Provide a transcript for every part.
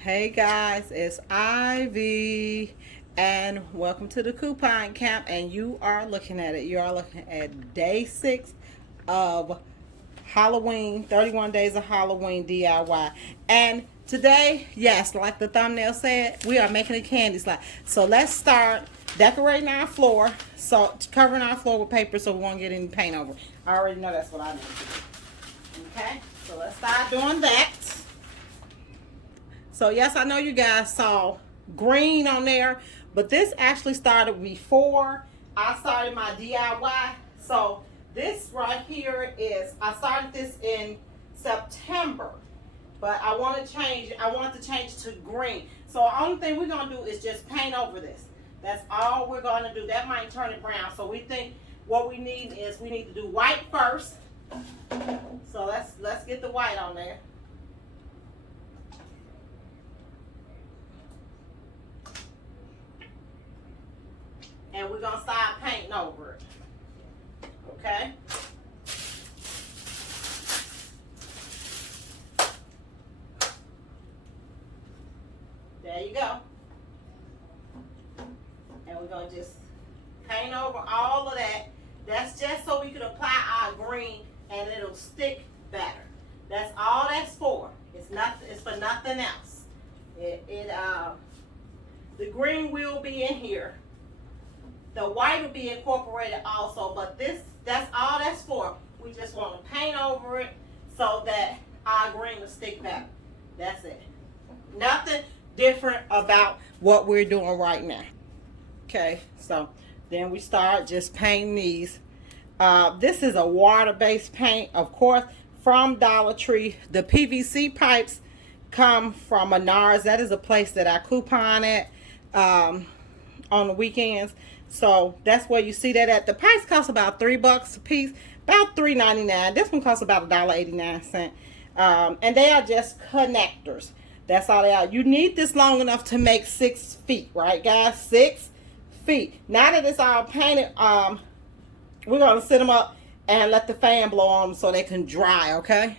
Hey guys, it's Ivy, and welcome to the coupon camp. And you are looking at it. You are looking at day 6 of Halloween, 31 days of Halloween DIY. And today, yes, like the thumbnail said, we are making a candy slide. So let's start decorating our floor, so covering our floor with paper so we won't get any paint over. I already know that's what I need to do. Okay, so let's start doing that. So yes, I know you guys saw green on there, but this actually started before I started my DIY. So this right here is, I started this in September, but I want to change it. I want to change to green. So the only thing we're going to do is just paint over this. That's all we're going to do. That might turn it brown. So we think what we need is we need to do white first. So let's get the white on there. And we're gonna start painting over it. Okay? There you go. And we're gonna just paint over all of that. That's just so we can apply our green and it'll stick better. That's all that's for. It's nothing, it's for nothing else. The green will be in here. The white will be incorporated also, but that's all that's for. We just want to paint over it so that our green will stick better. That's it. Nothing different about what we're doing right now. Okay, so then we start just painting these. This is a water-based paint, of course, from Dollar Tree. The PVC pipes come from Menards. That is a place that I coupon at on the weekends. So that's where you see that at. The price costs about $3 a piece, about $3.99. This one costs about $1.89. And they are just connectors. That's all they are. You need this long enough to make 6 feet, right, guys? 6 feet. Now that it's all painted, we're gonna sit them up and let the fan blow on them so they can dry. Okay.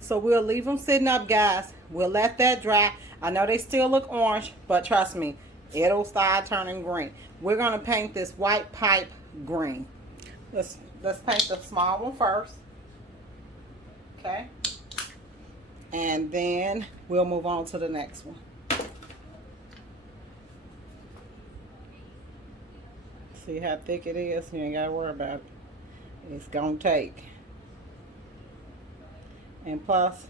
So we'll leave them sitting up, guys. We'll let that dry. I know they still look orange, but trust me, it'll start turning green. We're gonna paint this white pipe green. Let's paint the small one first. Okay. And then we'll move on to the next one. See how thick it is? You ain't gotta worry about it. It's gonna take. And plus,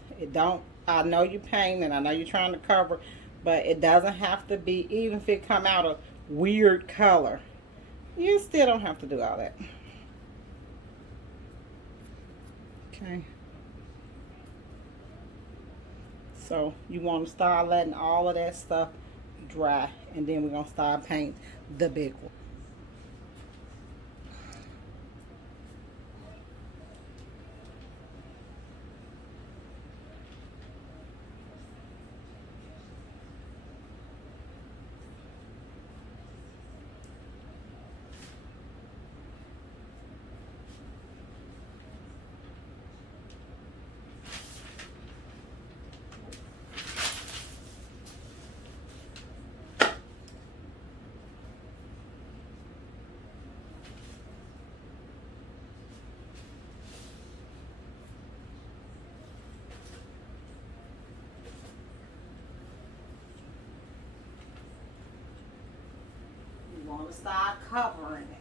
I know you're painting, I know you're trying to cover, but it doesn't have to be, even if it come out a weird color, you still don't have to do all that. Okay. So you want to start letting all of that stuff dry, and then we're gonna start painting the big one. Want to start covering it,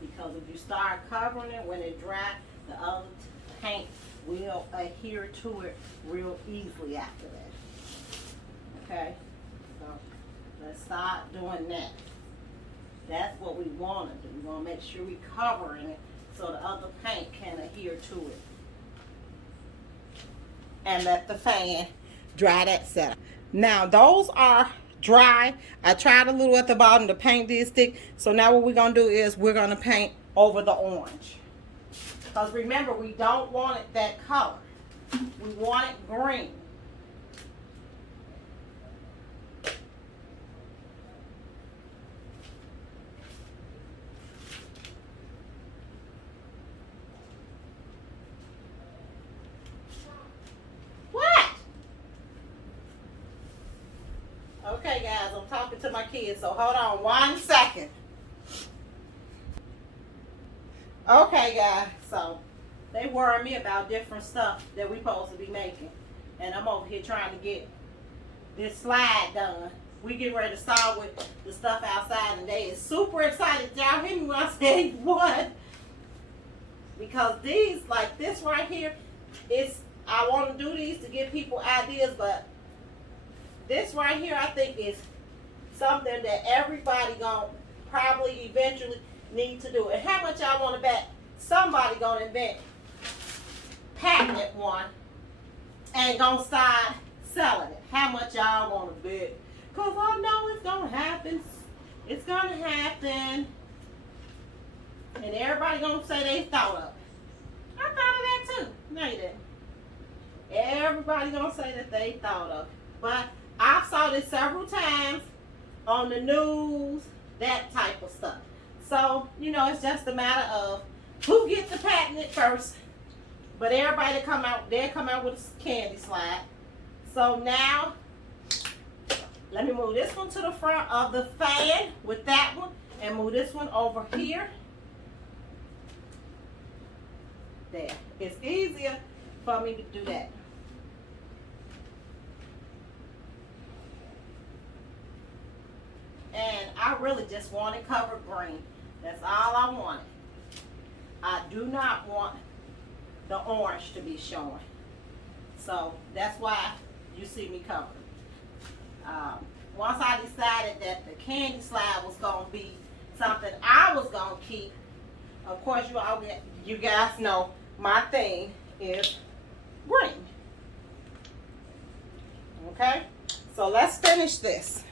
because if you start covering it, when it dries, the other paint will adhere to it real easily after that. Okay, so let's start doing that. That's what we want to do. We want to make sure we're covering it so the other paint can adhere to it, and let the fan dry that setup. Now those are dry. I tried a little at the bottom. The paint did stick. So now what we're going to do is we're going to paint over the orange. Because remember, we don't want it that color. We want it green. What? Okay, guys, I'm talking to my kids, so hold on 1 second. Okay, guys, so they worry me about different stuff that we supposed to be making. And I'm over here trying to get this slide done. We get ready to start with the stuff outside, and they is super excited. Y'all hear me when I say what? Because these, like this right here, I want to do these to give people ideas, but this right here I think is something that everybody gonna probably eventually need to do. And how much y'all want to bet somebody gonna invent, patent one, and gonna start selling it? How much y'all want to bet? Because I know it's gonna happen. It's gonna happen. And everybody gonna say they thought of it. I thought of that too. No, you didn't. Everybody gonna say that they thought of it. But I've saw this several times on the news, that type of stuff. So, you know, it's just a matter of who gets the patent first. But everybody they'll come out with a candy slide. So now, let me move this one to the front of the fan with that one, and move this one over here. There. It's easier for me to do that. And I really just want it covered green. That's all I wanted. I do not want the orange to be showing. So that's why you see me covered. Once I decided that the candy slide was going to be something I was going to keep, of course you guys know my thing is green. Okay? So let's finish this.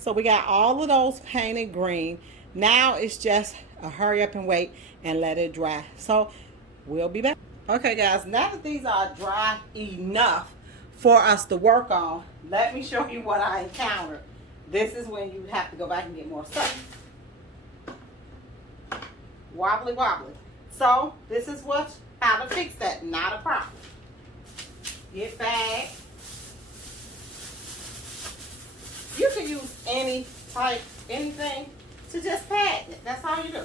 So we got all of those painted green. Now it's just a hurry up and wait and let it dry. So we'll be back. Okay, guys, now that these are dry enough for us to work on, let me show you what I encountered. This is when you have to go back and get more stuff. Wobbly wobbly. So this is how to fix that. Not a problem. Get back. You can use anything to just pad it. That's all you do.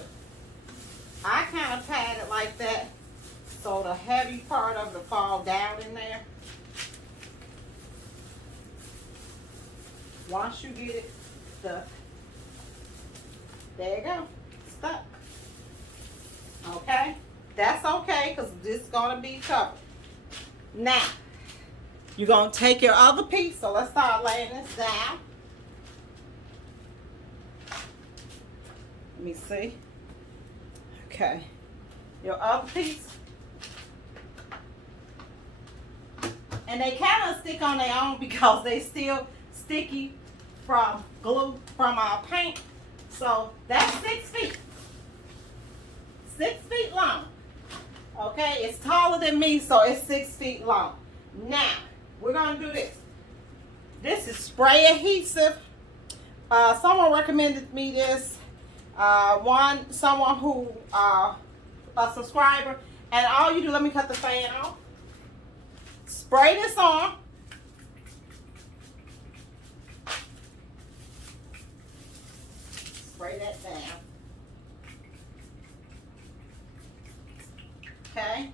I kind of pad it like that so the heavy part of it will fall down in there. Once you get it stuck, there you go, stuck. Okay, that's okay because this is going to be covered. Now, you're going to take your other piece, so let's start laying this down. Let me see. Okay, your other piece. And they kind of stick on their own because they still sticky from glue, from our paint. So that's 6 feet. 6 feet long. Okay, it's taller than me, so it's 6 feet long. Now, we're going to do this. This is spray adhesive. Someone recommended me this. Someone who, a subscriber. And all you do, let me cut the fan off. Spray this on. Spray that down. Okay.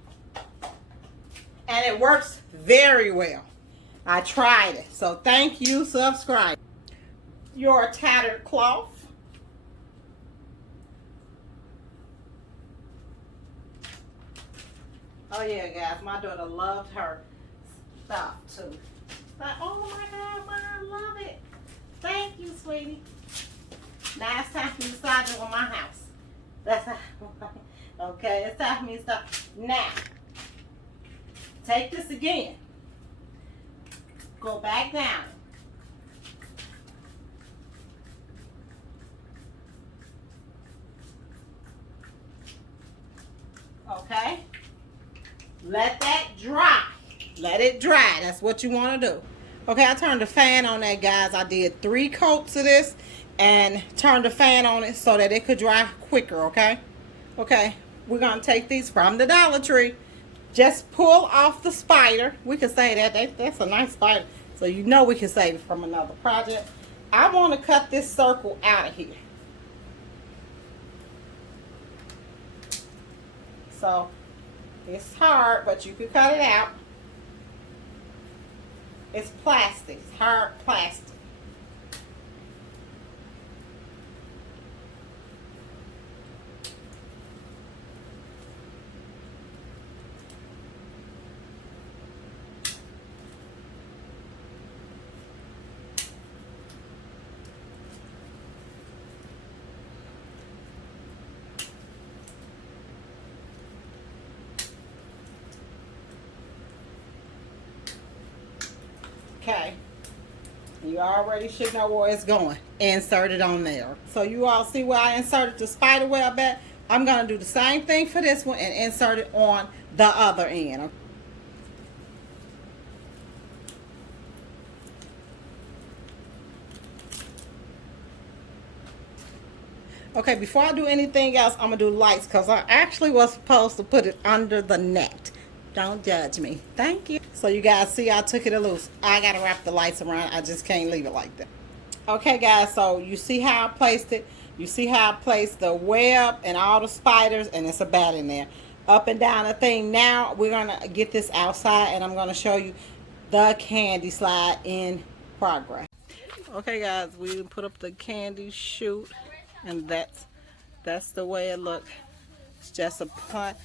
And it works very well. I tried it. So thank you, subscribe. Your tattered cloth. Oh yeah, guys, my daughter loved her stuff too. Like, oh my God, Mom, I love it. Thank you, sweetie. Now it's time for me to start doing my house. That's okay. It's time for me to start. Now, take this again. Go back down. Okay. Let that dry. Let it dry. That's what you want to do. Okay, I turned the fan on that, guys. I did 3 coats of this and turned the fan on it so that it could dry quicker, okay? Okay, we're going to take these from the Dollar Tree. Just pull off the spider. We could say that. That's a nice spider. So you know we can save it from another project. I want to cut this circle out of here. So it's hard, but you can cut it out. It's plastic, it's hard plastic. Okay, you already should know where it's going. Insert it on there. So you all see where I inserted the spider web at? I'm going to do the same thing for this one and insert it on the other end. Okay, before I do anything else, I'm going to do lights because I actually was supposed to put it under the net. Don't judge me. Thank you. So you guys see I took it loose. I got to wrap the lights around. I just can't leave it like that. Okay, guys, so you see how I placed it. You see how I placed the web and all the spiders, and it's a bat in there. Up and down the thing. Now we're going to get this outside, and I'm going to show you the candy slide in progress. Okay, guys, we put up the candy chute, and that's the way it looks. It's just a punt.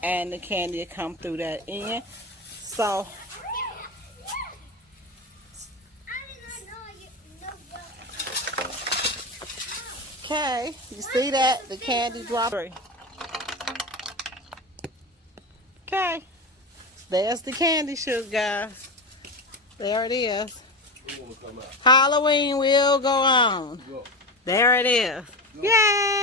And the candy will come through that end. So okay, you see that? The candy drop. Okay, there's the candy chute, guys. There it is. Halloween will go on. There it is. Yay!